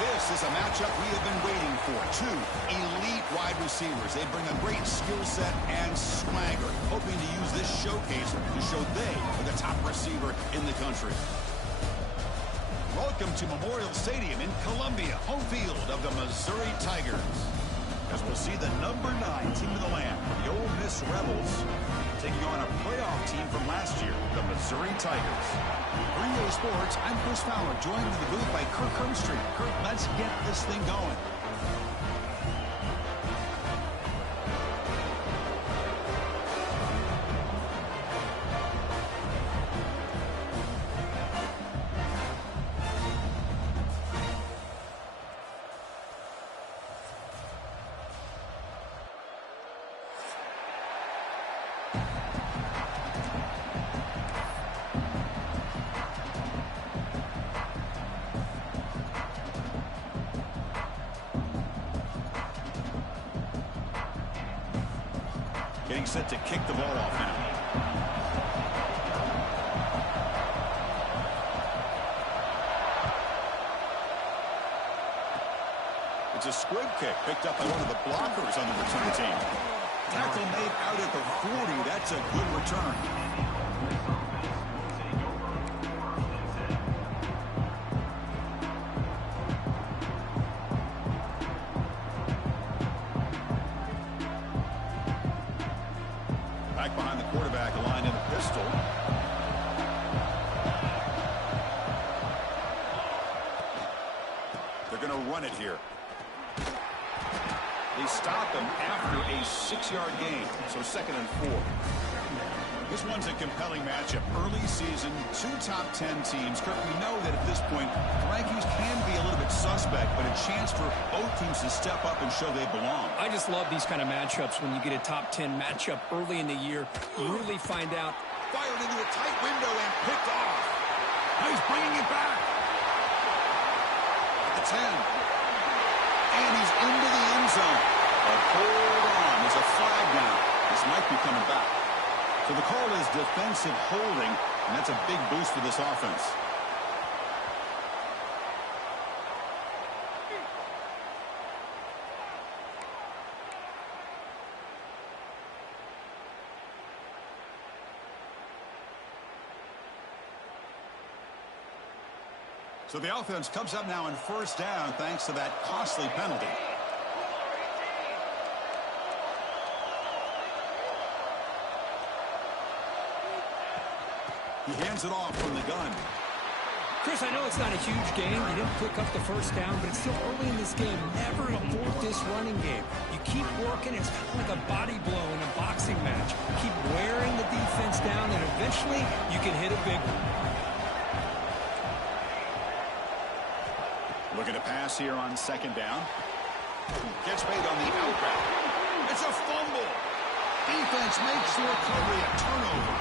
This is a matchup we have been waiting for. Two elite wide receivers. They bring a great skill set and swagger, hoping to use this showcase to show they are the top receiver in the country. Welcome to Memorial Stadium in Columbia, home field of the Missouri Tigers. As we'll see the number 9 team of the land, the Ole Miss Rebels, taking on a playoff team from last year, the Missouri Tigers. For EA Sports, I'm Chris Fowler, joined in the booth by Kirk Hermstreet. Kirk, let's get this thing going. Getting set to kick the ball off now. It's a squib kick picked up by one of the blockers on the return team. Tackle made out at the 40. That's a good return. Back behind the quarterback, aligned in the pistol. They're going to run it here. They stop him after a 6-yard gain, so 2nd and 4. This one's a compelling matchup. Early season, 2 top 10 teams. Kirk, we know that at this point, the rankings can be a little bit suspect, but a chance for both teams to step up and show they belong. I just love these kind of matchups when you get a top 10 matchup early in the year. You really find out. Fired into a tight window and picked off. He's bringing it back. At the 10. And he's into the end zone. But hold on. There's a flag now. This might be coming back. So the call is defensive holding, and that's a big boost for this offense. So the offense comes up now on first down thanks to that costly penalty. He hands it off from the gun. Chris, I know it's not a huge game. You didn't pick up the first down, but it's still early in this game. Never abort this running game. You keep working. It's kind of like a body blow in a boxing match. Keep wearing the defense down, and eventually you can hit a big one. Looking to pass here on second down. Gets made on the out route. It's a fumble. Defense makes the recovery a turnover.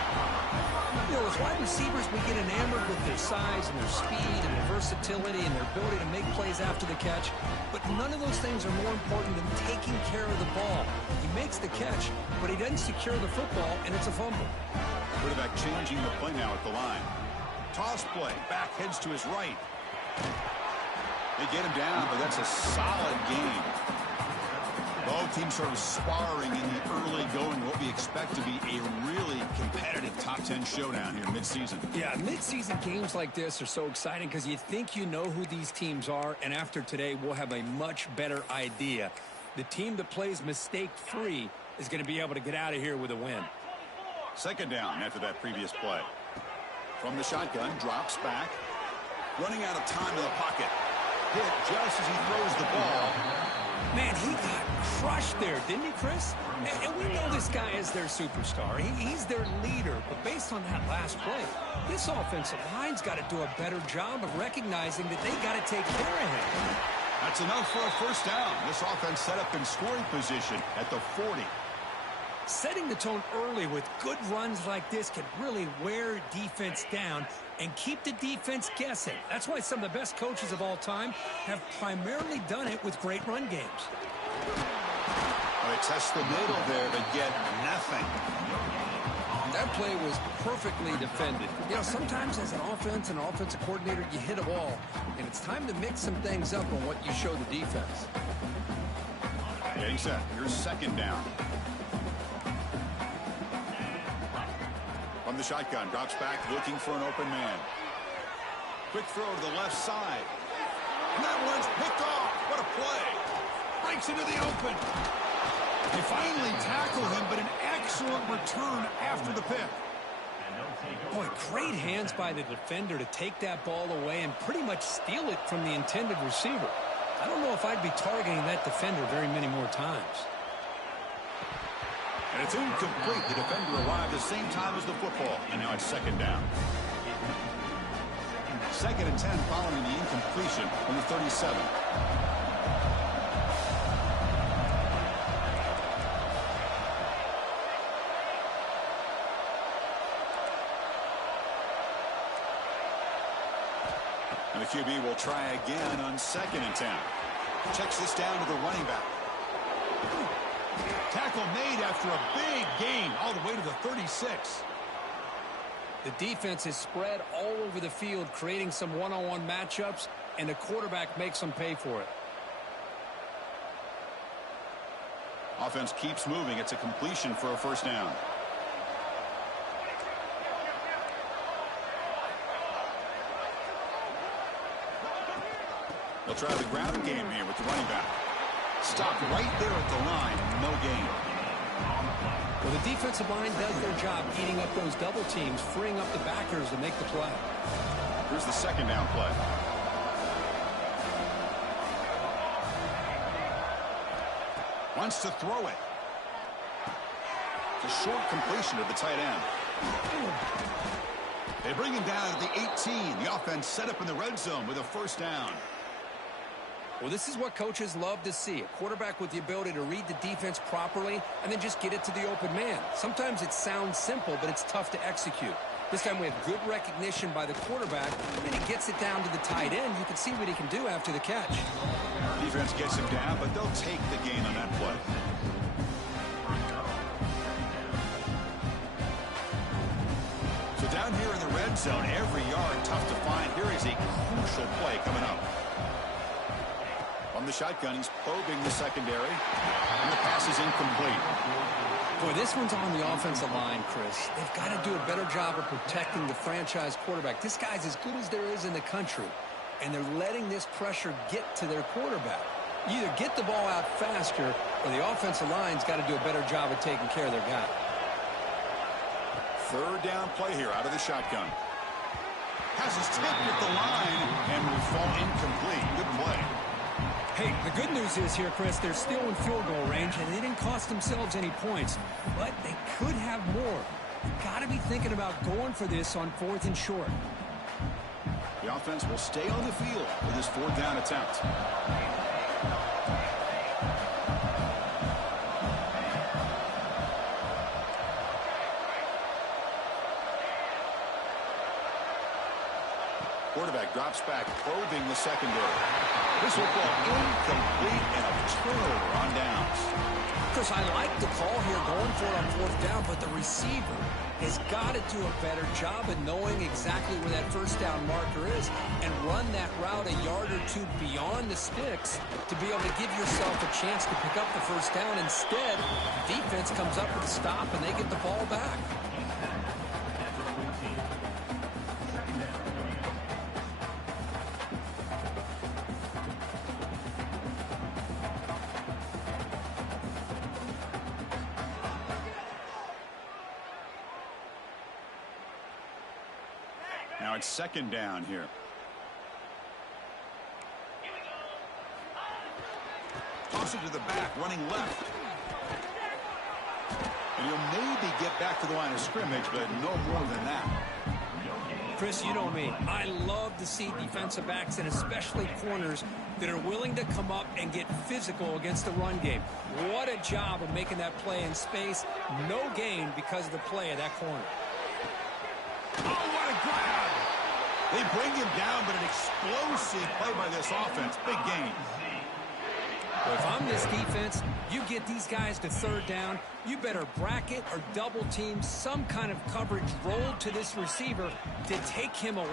You know, as wide receivers, we get enamored with their size and their speed and their versatility and their ability to make plays after the catch. But none of those things are more important than taking care of the ball. He makes the catch, but he doesn't secure the football, and it's a fumble. Quarterback changing the play now at the line. Toss play. Back heads to his right. They get him down, but that's a solid game. Both teams sort of sparring in the early going, what we expect to be a really competitive top 10 showdown here mid-season. Yeah, mid-season games like this are so exciting because you think you know who these teams are, and after today, we'll have a much better idea. The team that plays mistake-free is going to be able to get out of here with a win. Second down after that previous play. From the shotgun, drops back. Running out of time in the pocket. Hit just as he throws the ball. Man, he got crushed there, didn't he, Chris? And we know this guy is their superstar. He's their leader. But based on that last play, this offensive line's got to do a better job of recognizing that they got to take care of him. That's enough for a first down. This offense set up in scoring position at the 40. Setting the tone early with good runs like this can really wear defense down and keep the defense guessing. That's why some of the best coaches of all time have primarily done it with great run games. They test the middle there, but get nothing. That play was perfectly defended. You know, sometimes as an offensive coordinator, you hit a ball, and it's time to mix some things up on what you show the defense. Getting set. Here's second down. From the shotgun, drops back, looking for an open man. Quick throw to the left side. And that one's picked off. What a play. Breaks into the open. They finally tackle him, but an excellent return after the pick. Boy, great hands by the defender to take that ball away and pretty much steal it from the intended receiver. I don't know if I'd be targeting that defender very many more times. And it's incomplete. The defender arrived the same time as the football. And now it's second down. Second and 10 following the incompletion from the 37. And the QB will try again on second and 10. Checks this down to the running back. Tackle made after a big gain all the way to the 36. The defense is spread all over the field, creating some one-on-one matchups, and the quarterback makes them pay for it. Offense keeps moving. It's a completion for a first down. They'll try the ground game here with the running back. Stopped right there at the line. No gain. Well, the defensive line does their job eating up those double teams, freeing up the backers to make the play. Here's the second down play. Wants to throw it. It's a short completion to the tight end. They bring him down at the 18. The offense set up in the red zone with a first down. Well, this is what coaches love to see. A quarterback with the ability to read the defense properly and then just get it to the open man. Sometimes it sounds simple, but it's tough to execute. This time we have good recognition by the quarterback, and he gets it down to the tight end. You can see what he can do after the catch. Defense gets him down, but they'll take the gain on that play. So down here in the red zone, every yard tough to find. Here is a crucial play coming up. From the shotgun, he's probing the secondary, and the pass is incomplete. Boy, this one's on the offensive line, Chris. They've got to do a better job of protecting the franchise quarterback. This guy's as good as there is in the country. and they're letting this pressure get to their quarterback. You either get the ball out faster, or the offensive line's got to do a better job of taking care of their guy. Third down play here out of the shotgun. Has his tip at the line and will fall incomplete. Good play. Hey, the good news is here, Chris, they're still in field goal range, and they didn't cost themselves any points, but they could have more. You've got to be thinking about going for this on 4th and short. The offense will stay on the field for this 4th down attempt. Quarterback drops back, probing the secondary. This will fall incomplete and a turnover on downs. Chris, I like the call here going for it on 4th down, but the receiver has got to do a better job of knowing exactly where that 1st down marker is and run that route a yard or two beyond the sticks to be able to give yourself a chance to pick up the 1st down. Instead, the defense comes up with a stop and they get the ball back. Now it's 2nd down here. Toss it to the back, running left. And he'll maybe get back to the line of scrimmage, but no more than that. Chris, you know me. I love to see defensive backs and especially corners that are willing to come up and get physical against the run game. What a job of making that play in space. No gain because of the play of that corner. Oh, what a grab! They bring him down, but an explosive play by this offense. Big gain. Well, if I'm this defense, you get these guys to 3rd down, you better bracket or double team some kind of coverage rolled to this receiver to take him away.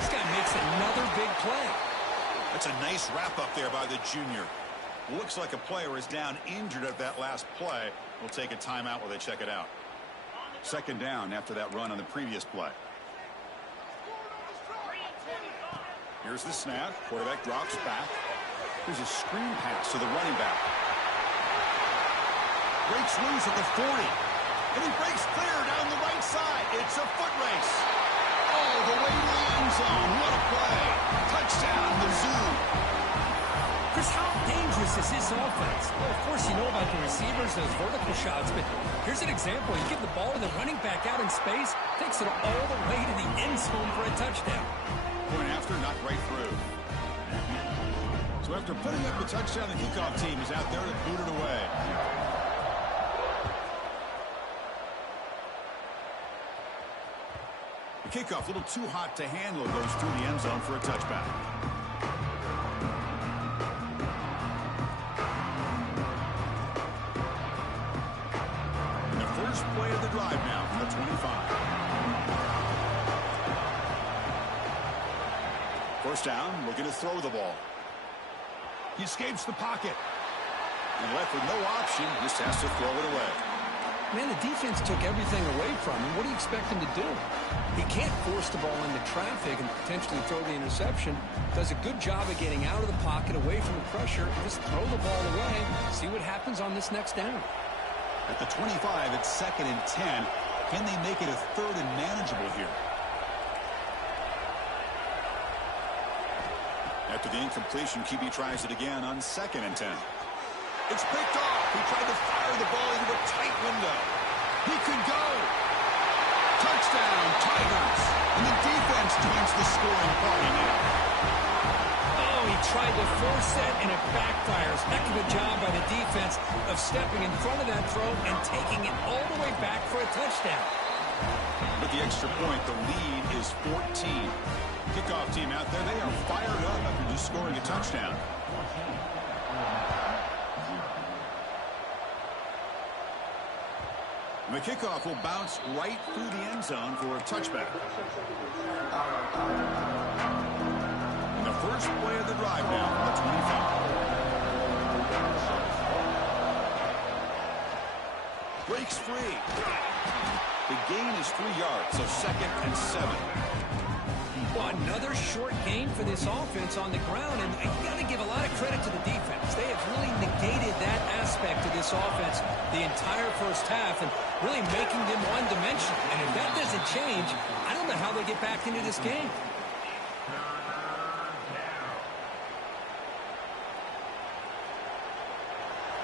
This guy makes another big play. That's a nice wrap up there by the junior. Looks like a player is down injured at that last play. We'll take a timeout while they check it out. 2nd down after that run on the previous play. Here's the snap. Quarterback drops back. Here's a screen pass to the running back. Breaks loose at the 40. And he breaks clear down the right side. It's a foot race. All the way to the end zone. What a play. Touchdown, Mizzou. Chris, how dangerous is this offense? Well, of course, you know about the receivers, those vertical shots, but here's an example. You give the ball to the running back out in space, takes it all the way to the end zone for a touchdown. Point after, not right through. So after putting up the touchdown, the kickoff team is out there to boot it away. The kickoff, a little too hot to handle, goes through the end zone for a touchback. And the first play of the drive now from the 25. First down, looking to throw the ball. He escapes the pocket. And left with no option, just has to throw it away. Man, the defense took everything away from him. What do you expect him to do? He can't force the ball into traffic and potentially throw the interception. Does a good job of getting out of the pocket, away from the pressure. Just throw the ball away. See what happens on this next down. At the 25, it's 2nd and 10. Can they make it a 3rd and manageable here? After the incompletion, QB tries it again on 2nd and 10. It's picked off. He tried to fire the ball into a tight window. He could go. Touchdown, Tigers. And the defense joins the scoring party now. Oh, he tried to force that, and it backfires. Heck of a job by the defense of stepping in front of that throw and taking it all the way back for a touchdown. With the extra point, the lead is 14. Kickoff team out there, they are fired up after just scoring a touchdown. And the kickoff will bounce right through the end zone for a touchback. And the first play of the drive now from the 25. Breaks free. The gain is 3 yards, so 2nd and 7. Well, Another short gain for this offense on the ground, and you got to give a lot of credit to the defense. They have really negated that aspect of this offense the entire first half and really making them one-dimensional. And if that doesn't change, I don't know how they get back into this game.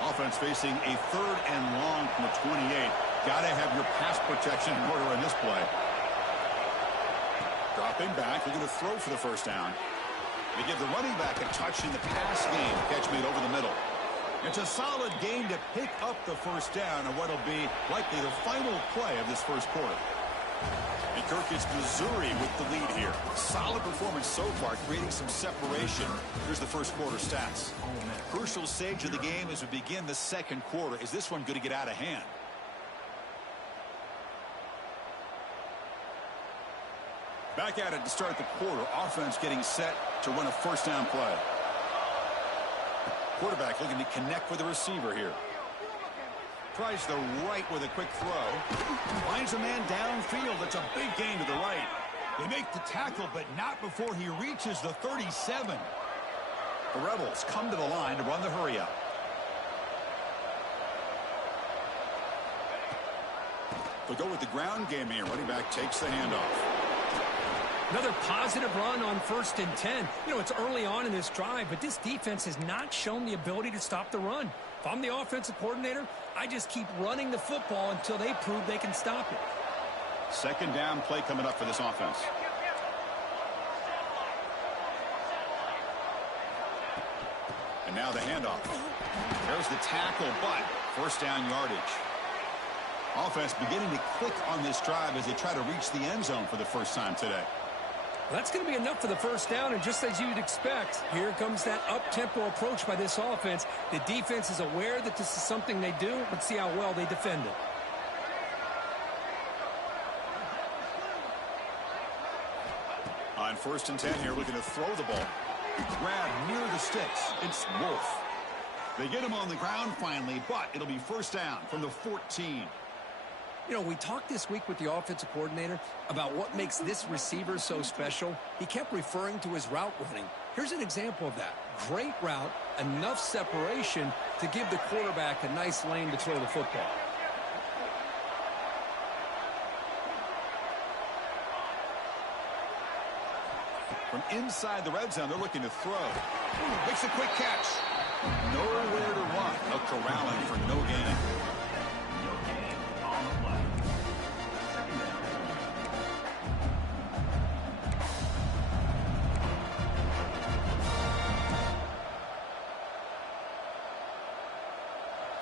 Offense facing a 3rd and long from the 28. Got to have your pass protection in order in this play. Dropping back, looking to throw for the first down. They give the running back a touch in the pass game. Catch made over the middle. It's a solid gain to pick up the first down and what'll be likely the final play of this first quarter. And Kirk, it's Missouri with the lead here. Solid performance so far, creating some separation. Here's the first quarter stats. Crucial stage of the game as we begin the second quarter. Is this one going to get out of hand? Back at it to start the quarter. Offense getting set to run a first down play. Quarterback looking to connect with the receiver here. Tries the right with a quick throw. Finds a man downfield. That's a big gain to the right. They make the tackle, but not before he reaches the 37. The Rebels come to the line to run the hurry up. They'll go with the ground game here. Running back takes the handoff. Another positive run on 1st and 10. You know, it's early on in this drive, but this defense has not shown the ability to stop the run. If I'm the offensive coordinator, I just keep running the football until they prove they can stop it. Second down play coming up for this offense. And now the handoff. There's the tackle, but first down yardage. Offense beginning to click on this drive as they try to reach the end zone for the first time today. Well, that's going to be enough for the first down, and just as you'd expect, here comes that up-tempo approach by this offense. The defense is aware that this is something they do. Let's see how well they defend it. On 1st and 10 here, looking to throw the ball. Grab near the sticks. It's Wolf. They get him on the ground finally, but it'll be first down from the 14. You know, we talked this week with the offensive coordinator about what makes this receiver so special. He kept referring to his route running. Here's an example of that. Great route, enough separation to give the quarterback a nice lane to throw the football. From inside the red zone, they're looking to throw. Makes a quick catch. Nowhere to run. A corralling for no gain.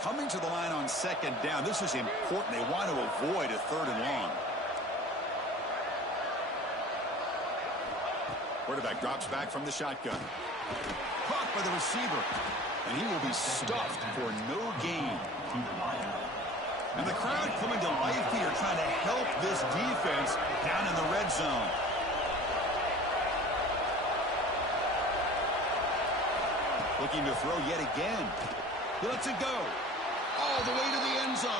Coming to the line on second down. This is important. They want to avoid a 3rd and long. Quarterback drops back from the shotgun. Caught by the receiver. And he will be stuffed for no gain. And the crowd coming to life here, trying to help this defense down in the red zone. Looking to throw yet again. He lets it go. All the way to the end zone.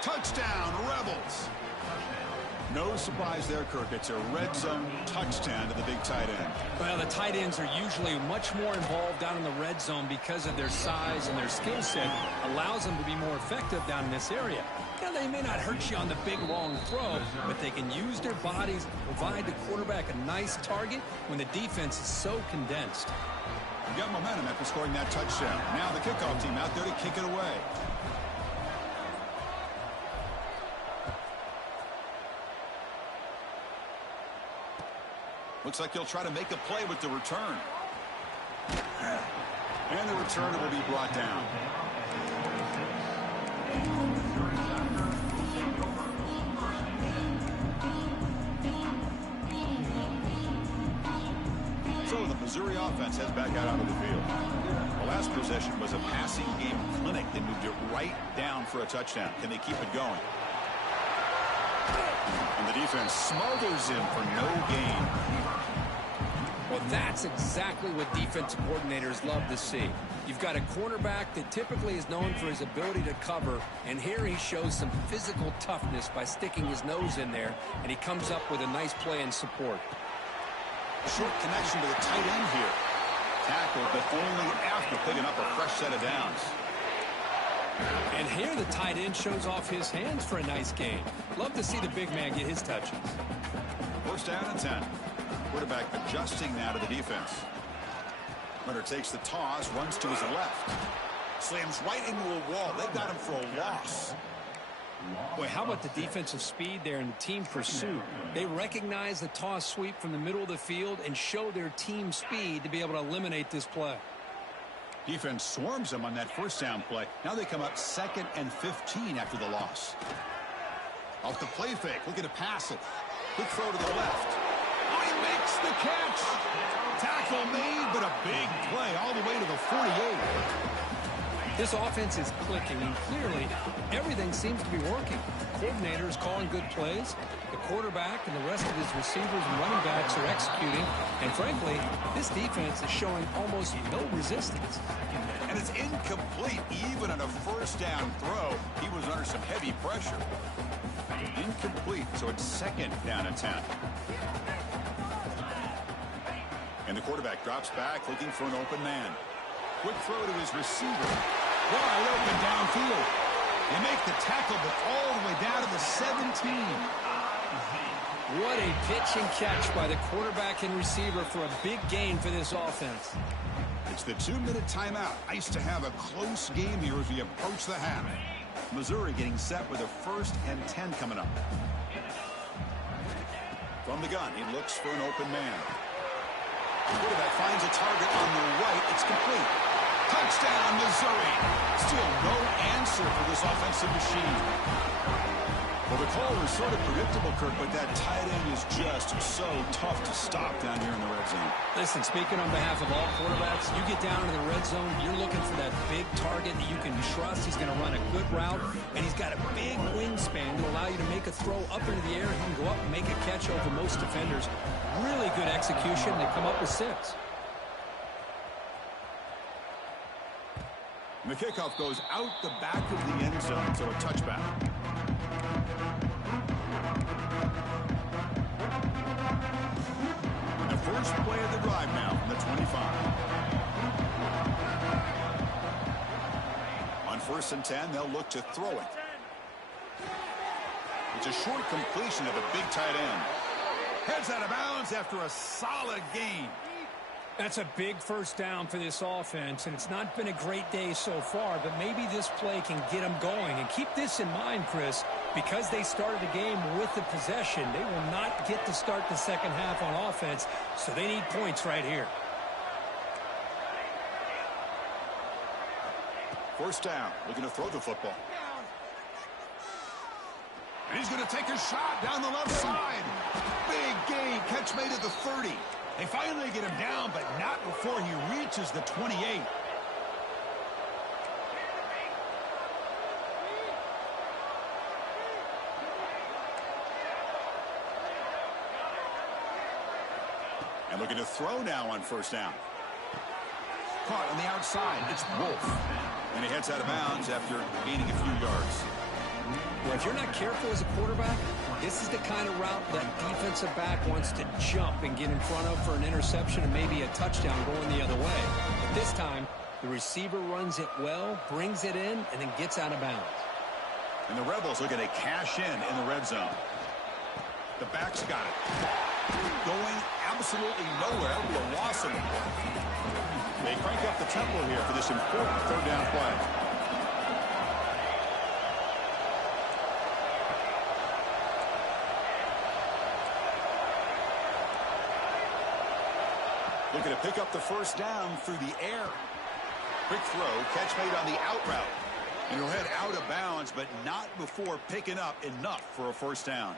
Touchdown, Rebels. No surprise there, Kirk. It's a red zone touchdown to the big tight end. Well, the tight ends are usually much more involved down in the red zone because of their size and their skill set. Allows them to be more effective down in this area. Now, they may not hurt you on the big, long throw, but they can use their bodies, provide the quarterback a nice target when the defense is so condensed. You got momentum after scoring that touchdown. Now the kickoff team out there to kick it away. Looks like he'll try to make a play with the return. And the return will be brought down. So the Missouri offense heads back out onto the field. The last possession was a passing game clinic. They moved it right down for a touchdown. Can they keep it going? And the defense smothers him for no gain. Well, that's exactly what defensive coordinators love to see. You've got a quarterback that typically is known for his ability to cover, and here he shows some physical toughness by sticking his nose in there, and he comes up with a nice play in support. Short connection to the tight end here. Tackled, but only after picking up a fresh set of downs. And here the tight end shows off his hands for a nice gain. Love to see the big man get his touches. First down and 10. Quarterback adjusting now to the defense. Runner takes the toss, runs to his left. Slams right into a wall. They got him for a loss. Boy, how about the defensive speed there and the team pursuit? They recognize the toss sweep from the middle of the field and show their team speed to be able to eliminate this play. Defense swarms them on that first down play. Now they come up 2nd and 15 after the loss. Off the play fake, looking to pass it. Quick throw to the left. Oh, he makes the catch. Tackle made, but a big play all the way to the 48. This offense is clicking, and clearly everything seems to be working. Coordinators calling good plays. The quarterback and the rest of his receivers and running backs are executing. And frankly, this defense is showing almost no resistance. And it's incomplete even on a first down throw. He was under some heavy pressure. Incomplete, so it's 2nd down and 10. And the quarterback drops back looking for an open man. Quick throw to his receiver. Wide open downfield. They make the tackle, but all the way down to the 17. What a pitch and catch by the quarterback and receiver for a big gain for this offense. It's the 2-minute timeout. Nice to have a close game here as we approach the half. Missouri getting set with a 1st and 10 coming up. From the gun, he looks for an open man. The quarterback finds a target on the right. It's complete. Touchdown, Missouri. Still no answer for this offensive machine. Well, the call was sort of predictable, Kirk, but that tight end is just so tough to stop down here in the red zone. Listen, speaking on behalf of all quarterbacks, you get down to the red zone, you're looking for that big target that you can trust. He's going to run a good route, and he's got a big wingspan to allow you to make a throw up into the air. He can go up and make a catch over most defenders. Really good execution. They come up with 6. And the kickoff goes out the back of the end zone, so a touchback. And the first play of the drive now from the 25. On 1st and 10, they'll look to throw it. It's a short completion of a big tight end. Heads out of bounds after a solid gain. That's a big first down for this offense, and it's not been a great day so far, but maybe this play can get them going. And keep this in mind, Chris, because they started the game with the possession, they will not get to start the second half on offense, so they need points right here. First down, looking to throw the football. And he's going to take a shot down the left side. Big gain, catch made at the 30. They finally get him down, but not before he reaches the 28. And looking to throw now on first down. Caught on the outside. It's Wolf. And he heads out of bounds after gaining a few yards. Well, if you're not careful as a quarterback, this is the kind of route that defensive back wants to jump and get in front of for an interception and maybe a touchdown going the other way. But this time, the receiver runs it well, brings it in, and then gets out of bounds. And the Rebels looking to cash in the red zone. The back's got it. Going absolutely nowhere. It'll be a loss in the play. They crank up the tempo here for this important 3rd down play. Looking to pick up the first down through the air. Quick throw, catch made on the out route. And he'll head out of bounds, but not before picking up enough for a first down.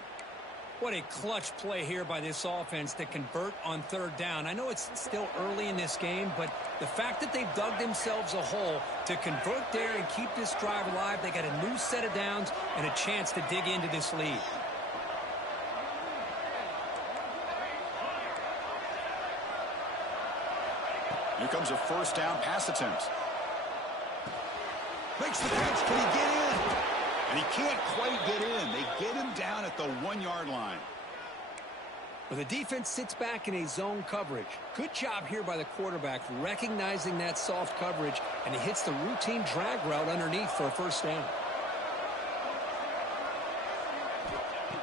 What a clutch play here by this offense to convert on 3rd down. I know it's still early in this game, but the fact that they've dug themselves a hole to convert there and keep this drive alive, they got a new set of downs and a chance to dig into this lead. Here comes a first down pass attempt. Makes the catch. Can he get in? And he can't quite get in. They get him down at the 1-yard line. Well, the defense sits back in a zone coverage. Good job here by the quarterback recognizing that soft coverage, and he hits the routine drag route underneath for a first down.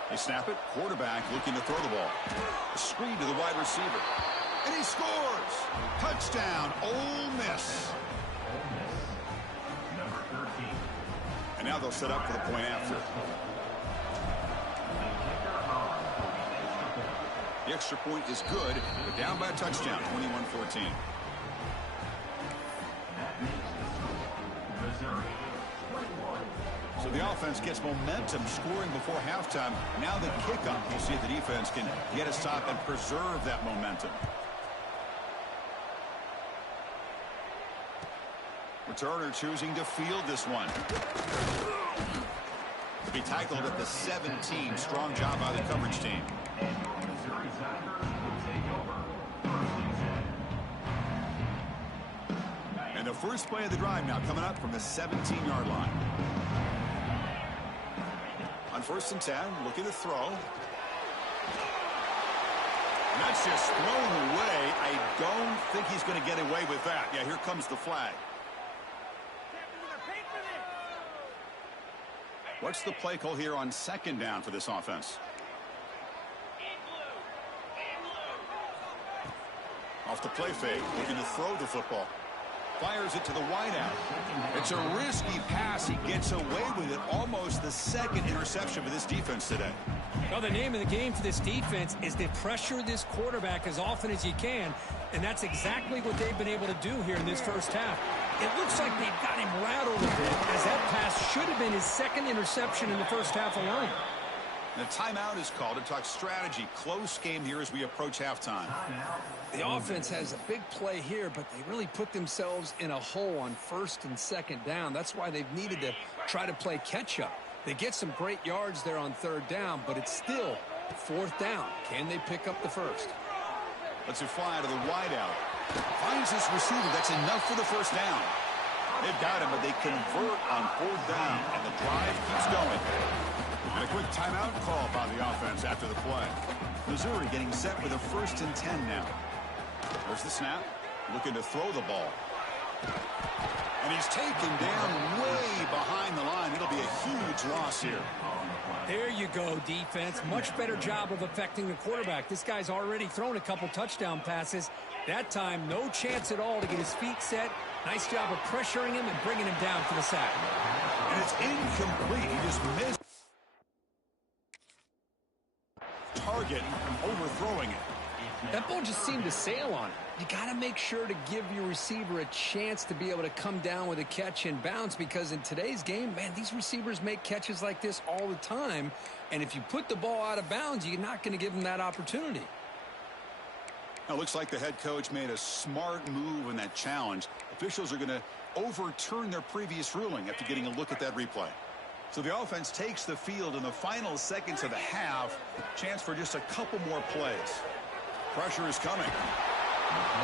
They snap it. Quarterback looking to throw the ball. A screen to the wide receiver. And he scores! Touchdown, Ole Miss. And now they'll set up for the point after. The extra point is good, but down by a touchdown, 21-14. So the offense gets momentum scoring before halftime. Now the kickoff, you see the defense can get a stop and preserve that momentum. Returner choosing to field this one. To be tackled at the 17. Strong job by the coverage team. And the first play of the drive now coming up from the 17-yard line. On 1st and 10, looking to throw. And that's just thrown away. I don't think he's going to get away with that. Yeah, here comes the flag. What's the play call here on 2nd down for this offense? Off the play fake, looking to throw the football. Fires it to the wideout. It's a risky pass. He gets away with it. Almost the 2nd interception for this defense today. Well, the name of the game for this defense is to pressure this quarterback as often as you can, and that's exactly what they've been able to do here in this first half. It looks like they've got him rattled a bit, as that pass should have been his 2nd interception in the first half alone. And a timeout is called to talk strategy. Close game here as we approach halftime. The offense has a big play here, but they really put themselves in a hole on 1st and 2nd down. That's why they've needed to try to play catch-up. They get some great yards there on 3rd down, but it's still 4th down. Can they pick up the first? Let's it fly to the wideout. Finds his receiver. That's enough for the first down. They've got him, but they convert on 4th down, and the drive keeps going. And a quick timeout call by the offense after the play. Missouri getting set with a 1st and 10 now. There's the snap. Looking to throw the ball. And he's taken down way behind the line. It'll be a huge loss here. There you go, defense. Much better job of affecting the quarterback. This guy's already thrown a couple touchdown passes. That time, no chance at all to get his feet set. Nice job of pressuring him and bringing him down for the sack. And it's incomplete. He just missed target, overthrowing it. That ball just seemed to sail on it. You got to make sure to give your receiver a chance to be able to come down with a catch and bounce, because in today's game, man, these receivers make catches like this all the time. And if you put the ball out of bounds, you're not going to give them that opportunity. Now, it looks like the head coach made a smart move in that challenge. Officials are going to overturn their previous ruling after getting a look at that replay. So the offense takes the field in the final seconds of the half. Chance for just a couple more plays. Pressure is coming.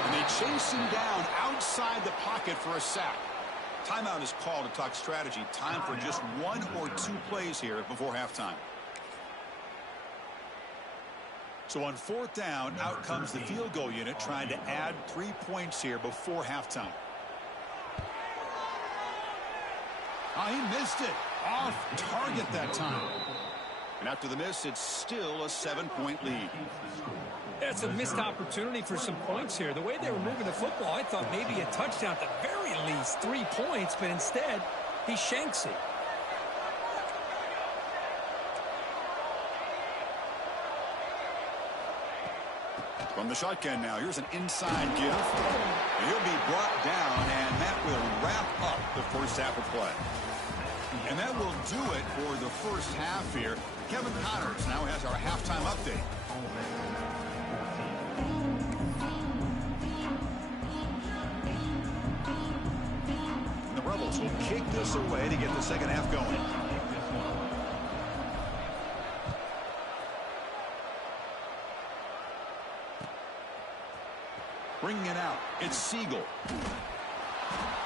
And they chase him down outside the pocket for a sack. Timeout is called to talk strategy. Time for just 1 or 2 plays here before halftime. So on 4th down, out comes the field goal unit trying to add 3 points here before halftime. Oh, he missed it. Off target that time. And after the miss, it's still a 7-point lead. That's a missed opportunity for some points here. The way they were moving the football, I thought maybe a touchdown at the very least, 3 points, but instead, he shanks it. From the shotgun now, here's an inside give. He'll be brought down, and that will wrap up the first half of play. And that will do it for the first half here. Kevin Connors now has our halftime update. And the Rebels will kick this away to get the second half going. Bringing it out, it's Siegel.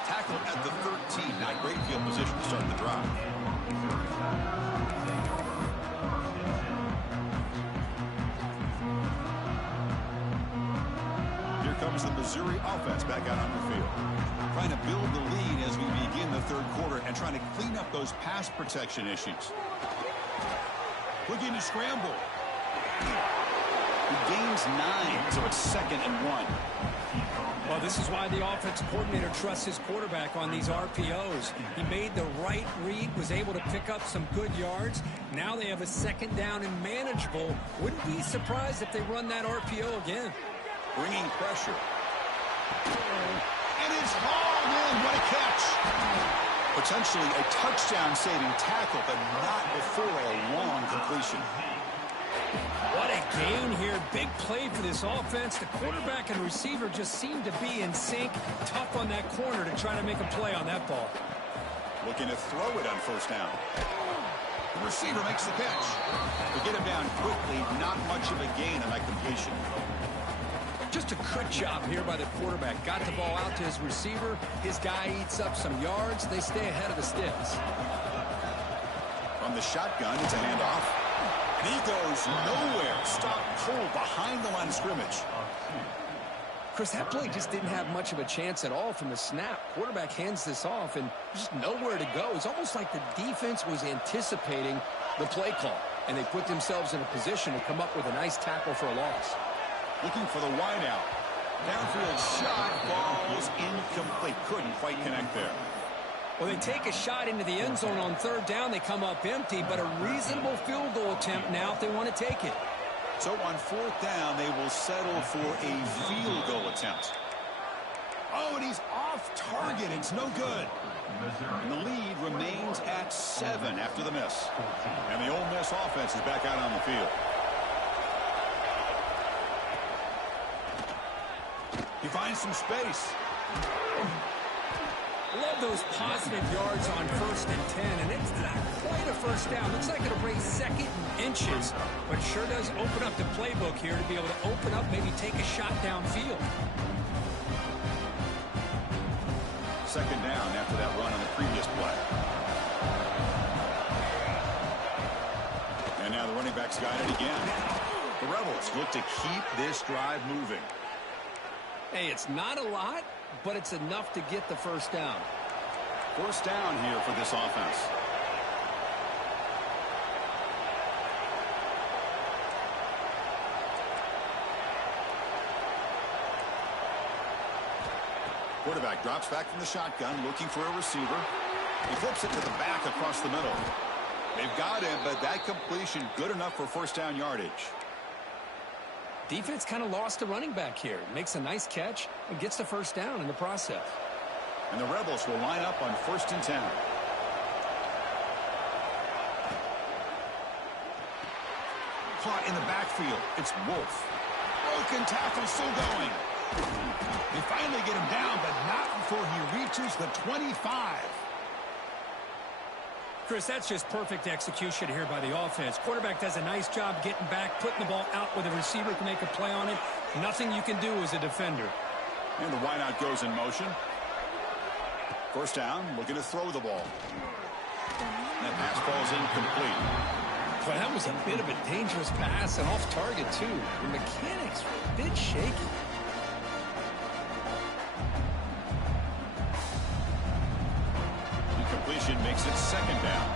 Tackled at the 13. Not great field position to start the drive. Here comes the Missouri offense back out on the field. Trying to build the lead as we begin the third quarter and trying to clean up those pass protection issues. Looking to scramble. He gains 9, so it's 2nd and 1. Well, this is why the offensive coordinator trusts his quarterback on these RPOs. He made the right read, was able to pick up some good yards. Now they have a 2nd down and manageable. Wouldn't be surprised if they run that RPO again. Bringing pressure. And it's hauled in. What a catch. Potentially a touchdown-saving tackle, but not before a long completion. What a gain here. Big play for this offense. The quarterback and receiver just seem to be in sync. Tough on that corner to try to make a play on that ball. Looking to throw it on 1st down. The receiver makes the catch. To get him down quickly, not much of a gain on that completion. Just a good job here by the quarterback. Got the ball out to his receiver. His guy eats up some yards. They stay ahead of the sticks. From the shotgun, it's a handoff. And he goes nowhere. Stopped cold behind the line of scrimmage. Chris, that play just didn't have much of a chance at all from the snap. Quarterback hands this off and just nowhere to go. It's almost like the defense was anticipating the play call, and they put themselves in a position to come up with a nice tackle for a loss. Looking for the wide out. Downfield shot falls incomplete. Couldn't quite connect there. Well, they take a shot into the end zone on 3rd down. They come up empty, but a reasonable field goal attempt now if they want to take it. So on 4th down, they will settle for a field goal attempt. Oh, and he's off target. It's no good. And the lead remains at 7 after the miss. And the Ole Miss offense is back out on the field. He finds some space. Love those positive yards on 1st and 10, and it's not quite a 1st down. Looks like it'll raise 2nd and inches, but sure does open up the playbook here to be able to open up, maybe take a shot downfield. 2nd down after that run on the previous play. And now the running back's got it again. The Rebels look to keep this drive moving. Hey, it's not a lot, but it's enough to get the 1st down. 1st down here for this offense. Quarterback drops back from the shotgun, looking for a receiver. He flips it to the back across the middle. They've got him, but that completion good enough for 1st down yardage. Defense kind of lost a running back here. Makes a nice catch and gets the 1st down in the process. And the Rebels will line up on 1st and 10. Caught in the backfield. It's Wolf. Broken tackle, still going. They finally get him down, but not before he reaches the 25. Chris, that's just perfect execution here by the offense. Quarterback does a nice job getting back, putting the ball out where the receiver can make a play on it. Nothing you can do as a defender. And the wideout goes in motion. 1st down, looking to throw the ball. That pass ball's incomplete. Well, that was a bit of a dangerous pass and off target, too. The mechanics were a bit shaky. Completion makes it 2nd down.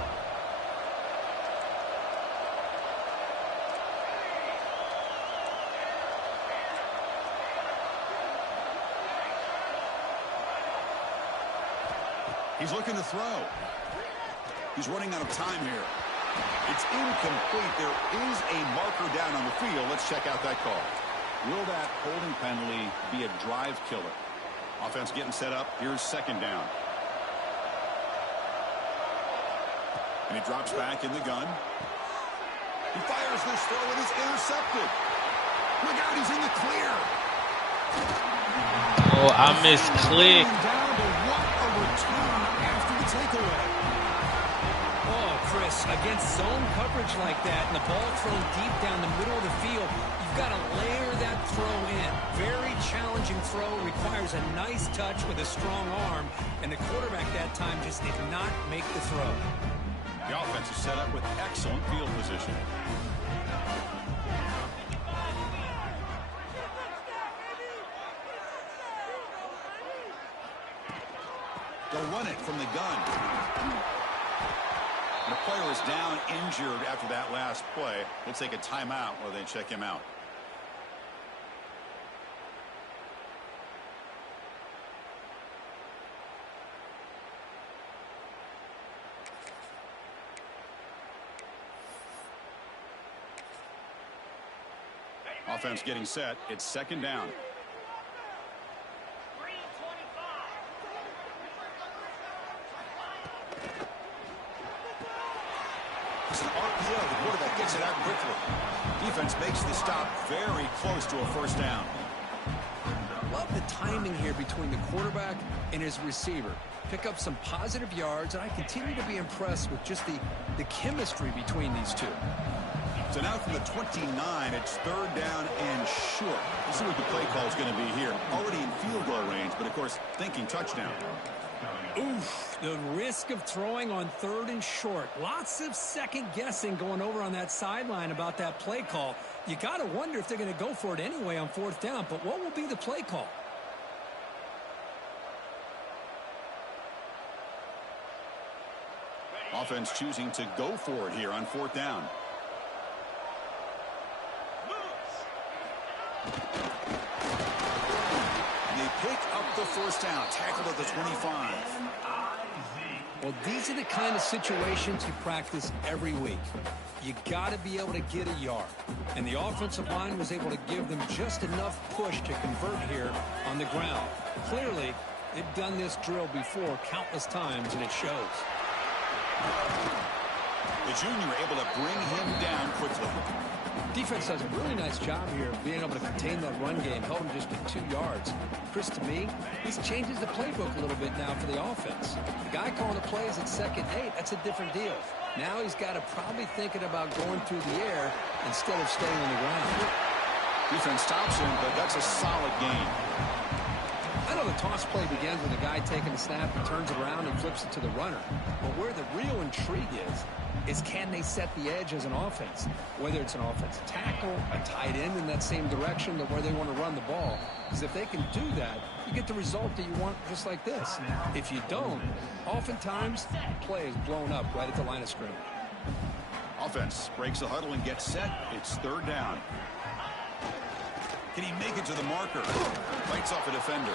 He's looking to throw. He's running out of time here. It's incomplete. There is a marker down on the field. Let's check out that call. Will that holding penalty be a drive killer? Offense getting set up. Here's 2nd down. And he drops back in the gun. He fires this throw and it's intercepted. Look out, he's in the clear. Oh, I misclicked. Down to what a return after the takeaway. Oh, Chris, against zone coverage like that and the ball thrown deep down the middle of the field, you've got to layer that throw in. Very challenging throw, requires a nice touch with a strong arm, and the quarterback that time just did not make the throw. The offense is set up with excellent field position. They'll run it from the gun. The player is down injured after that last play. We'll take a timeout while they check him out. Offense getting set. It's second down. It's an RPO. The quarterback gets it out quickly. Defense makes the stop very close to a first down. Love the timing here between the quarterback and his receiver. Pick up some positive yards, and I continue to be impressed with just the chemistry between these two. So now from the 29, it's third down and short. We'll see what the play call is going to be here. Already in field goal range, but of course, thinking touchdown. Oof, the risk of throwing on third and short. Lots of second guessing going over on that sideline about that play call. You got to wonder if they're going to go for it anyway on fourth down, but what will be the play call? Offense choosing to go for it here on fourth down. They pick up the first down, tackled at the 25. Well, these are the kind of situations you practice every week. You got to be able to get a yard. And the offensive line was able to give them just enough push to convert here on the ground. Clearly, they've done this drill before countless times, and it shows. The junior able to bring him down quickly. Defense does a really nice job here of being able to contain that run game, held him just to 2 yards. Chris, to me, this changes the playbook a little bit now for the offense. The guy calling the plays at 2nd and 8, that's a different deal. Now he's got to probably thinking about going through the air instead of staying on the ground. Defense stops him, but that's a solid gain. I know the toss play begins with a guy taking the snap and turns it around and flips it to the runner. But where the real intrigue is can they set the edge as an offense? Whether it's an offensive tackle, a tight end in that same direction to where they want to run the ball. Because if they can do that, you get the result that you want just like this. If you don't, oftentimes, the play is blown up right at the line of scrimmage. Offense breaks the huddle and gets set. It's third down. Can he make it to the marker? Fights off a defender.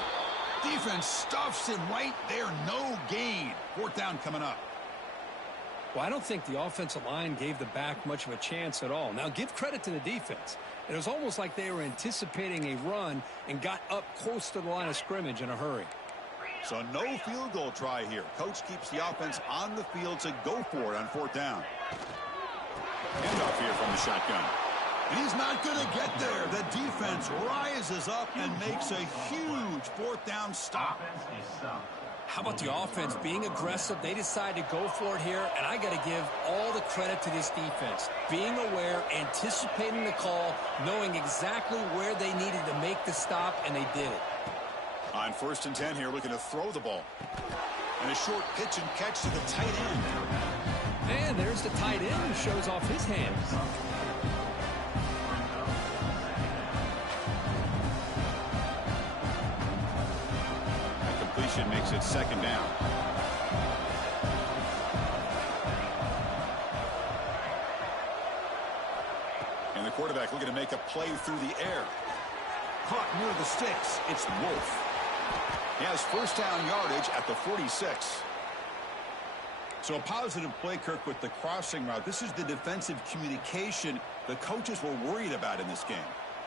Defense stuffs him right there. No gain. Fourth down coming up. Well, I don't think the offensive line gave the back much of a chance at all. Now, give credit to the defense. It was almost like they were anticipating a run and got up close to the line of scrimmage in a hurry. So no field goal try here. Coach keeps the offense on the field to go for it on fourth down. Handoff here from the shotgun. And he's not going to get there. The defense rises up and makes a huge fourth down stop. How about the offense being aggressive? They decide to go for it here, and I got to give all the credit to this defense. Being aware, anticipating the call, knowing exactly where they needed to make the stop, and they did it. On 1st and 10 here, looking to throw the ball. And a short pitch and catch to the tight end. And there's the tight end who shows off his hands. Makes it second down. And the quarterback looking to make a play through the air. Caught near the sticks. It's Wolf. He has first down yardage at the 46. So a positive play, Kirk, with the crossing route. This is the defensive communication the coaches were worried about in this game.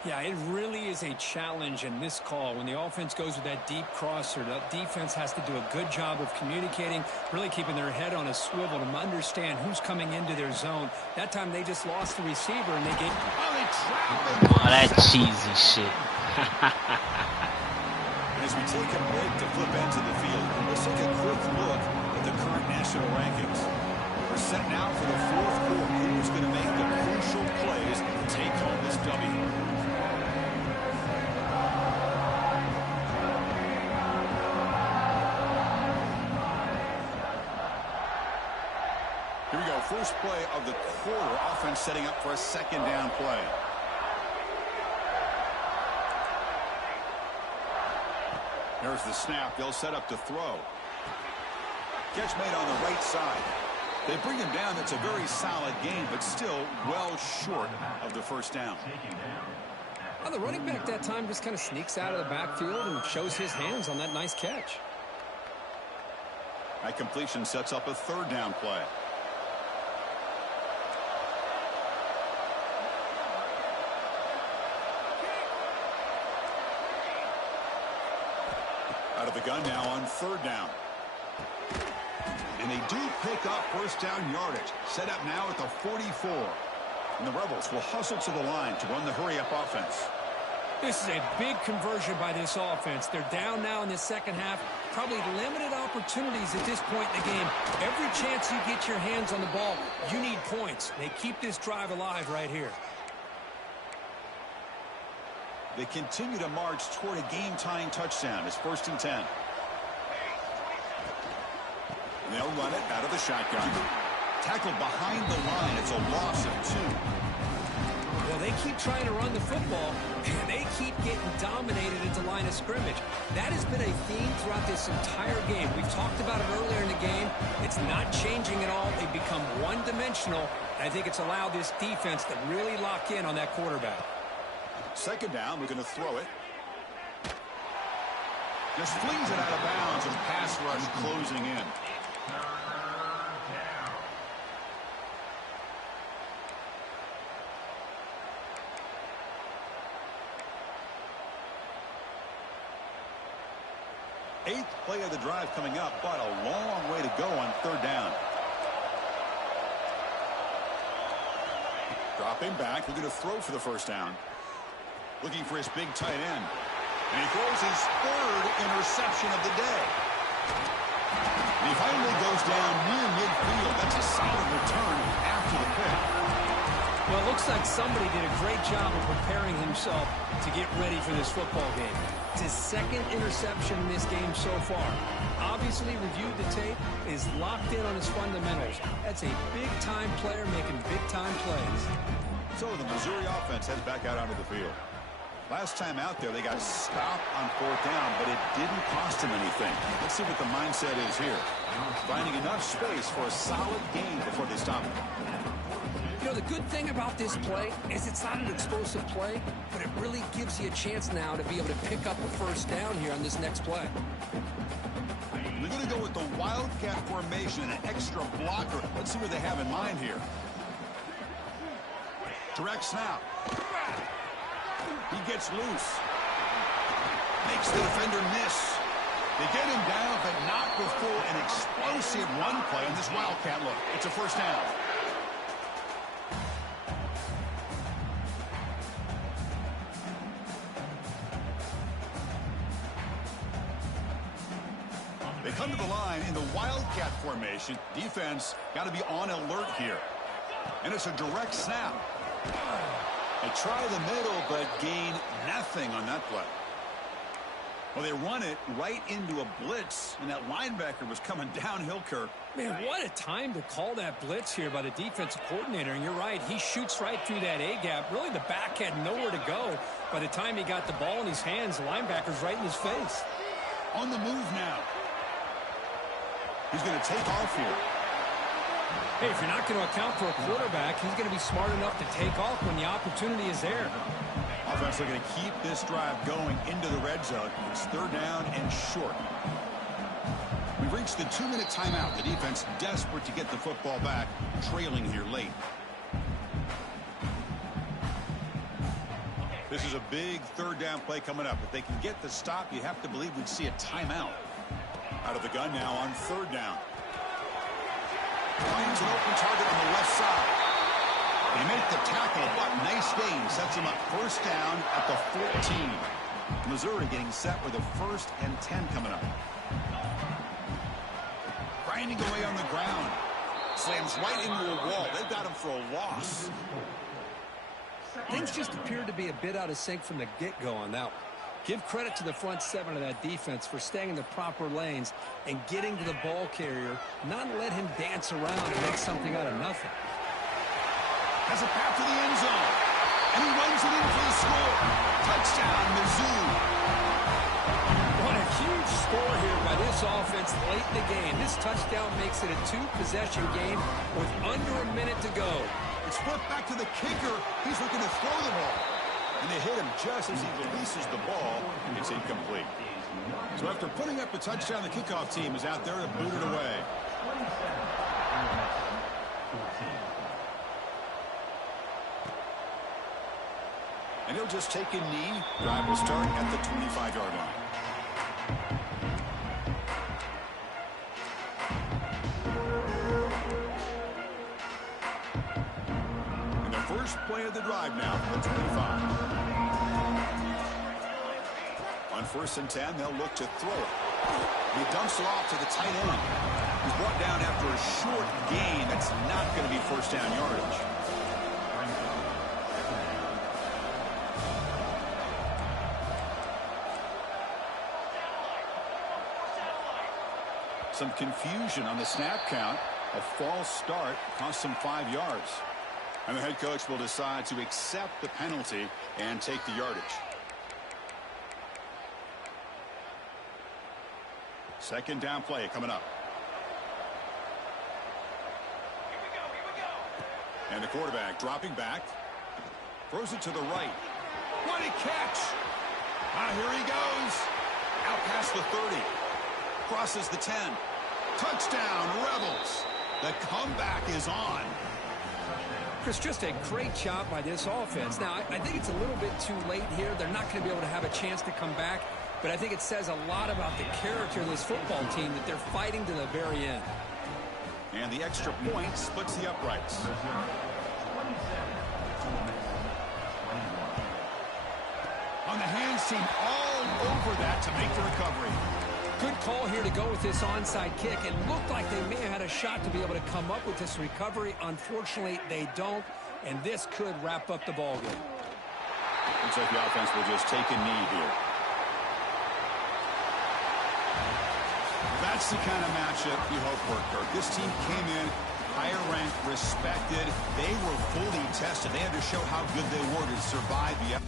Yeah, it really is a challenge in this call. When the offense goes with that deep crosser, that defense has to do a good job of communicating, really keeping their head on a swivel to understand who's coming into their zone. That time they just lost the receiver and they get... Oh, that cheesy shit. As we take a break to flip into the field, let's take a quick look at the current national rankings. We're set now for the fourth quarter. Who's going to make the crucial plays to take home this W? Here we go. First play of the quarter. Offense setting up for a second down play. There's the snap. They'll set up to throw. Catch made on the right side. They bring him down. That's a very solid game, but still well short of the first down. Well, the running back that time just kind of sneaks out of the backfield and shows his hands on that nice catch. That completion sets up a third down play. Out of the gun now on third down. And they do pick up first down yardage. Set up now at the 44. And the Rebels will hustle to the line to run the hurry-up offense. This is a big conversion by this offense. They're down now in the second half. Probably limited opportunities at this point in the game. Every chance you get your hands on the ball, you need points. They keep this drive alive right here. They continue to march toward a game-tying touchdown. It's 1st and 10. They'll run it out of the shotgun. Tackled behind the line. It's a loss of 2. Well, they keep trying to run the football, and they keep getting dominated at the line of scrimmage. That has been a theme throughout this entire game. We've talked about it earlier in the game. It's not changing at all. They've become one-dimensional. I think it's allowed this defense to really lock in on that quarterback. Second down, we're going to throw it. Just flings it out of bounds and pass rush closing in. Eighth play of the drive coming up, but a long way to go on third down. Dropping back, we're going to throw for the first down. Looking for his big tight end. And he throws his third interception of the day. And he finally goes down near midfield. That's a solid return after the pick. Well, it looks like somebody did a great job of preparing himself to get ready for this football game. It's his second interception in this game so far. Obviously reviewed the tape, is locked in on his fundamentals. That's a big-time player making big-time plays. So the Missouri offense heads back out onto the field. Last time out there, they got stopped on fourth down, but it didn't cost them anything. Let's see what the mindset is here. Finding enough space for a solid gain before they stop it. You know, the good thing about this play is it's not an explosive play, but it really gives you a chance now to be able to pick up a first down here on this next play. They're going to go with the Wildcat formation and an extra blocker. Let's see what they have in mind here. Direct snap. He gets loose. Makes the defender miss. They get him down, but not before an explosive run play on this Wildcat look. It's a first down. They come to the line in the Wildcat formation. Defense got to be on alert here. And it's a direct snap. They try the middle, but gain nothing on that play. Well, they run it right into a blitz, and that linebacker was coming downhill, Kirk. Man, what a time to call that blitz here by the defensive coordinator. And you're right, he shoots right through that A-gap. Really, the back had nowhere to go. By the time he got the ball in his hands, the linebacker's right in his face. On the move now. He's going to take off here. Hey, if you're not going to account for a quarterback, he's going to be smart enough to take off when the opportunity is there. Offense looking to keep this drive going into the red zone. It's third down and short. We've reached the 2-minute timeout. The defense desperate to get the football back, trailing here late. This is a big third down play coming up. If they can get the stop, you have to believe we'd see a timeout. Out of the gun now on third down. Finds an open target on the left side. They make the tackle, but nice gain. Sets him up first down at the 14. Missouri getting set with a 1st and 10 coming up. Grinding away on the ground. Slams right into a wall. They've got him for a loss. Things just appeared to be a bit out of sync from the get-go on that one. Give credit to the front seven of that defense for staying in the proper lanes and getting to the ball carrier, not let him dance around and make something out of nothing. Has a path to the end zone. And he runs it in for the score. Touchdown, Mizzou. What a huge score here by this this offense late in the game. This touchdown makes it a two-possession game with under a minute to go. It's flipped back to the kicker. He's looking to throw the ball. And they hit him just as he releases the ball. It's incomplete. So after putting up a touchdown, the kickoff team is out there to boot it away. And he'll just take a knee. Drive will start at the 25-yard line. And the first play of the drive now from the 25. On 1st and 10, they'll look to throw it. He dumps it off to the tight end. He's brought down after a short gain. That's not going to be first down yardage. Some confusion on the snap count. A false start cost him 5 yards. And the head coach will decide to accept the penalty and take the yardage. Second down play coming up. And the quarterback dropping back. Throws it to the right. What a catch! Here he goes. Out past the 30. Crosses the 10. Touchdown, Rebels. The comeback is on. Chris, just a great job by this offense. Now, I think it's a little bit too late here. They're not going to be able to have a chance to come back. But I think it says a lot about the character of this football team that they're fighting to the very end. And the extra point splits the uprights. On the hands team all over that to make the recovery. Good call here to go with this onside kick. It looked like they may have had a shot to be able to come up with this recovery. Unfortunately, they don't, and this could wrap up the ball game. Looks like the offense will just take a knee here. That's the kind of matchup you hope for, Kirk. This team came in higher ranked, respected. They were fully tested. They had to show how good they were to survive the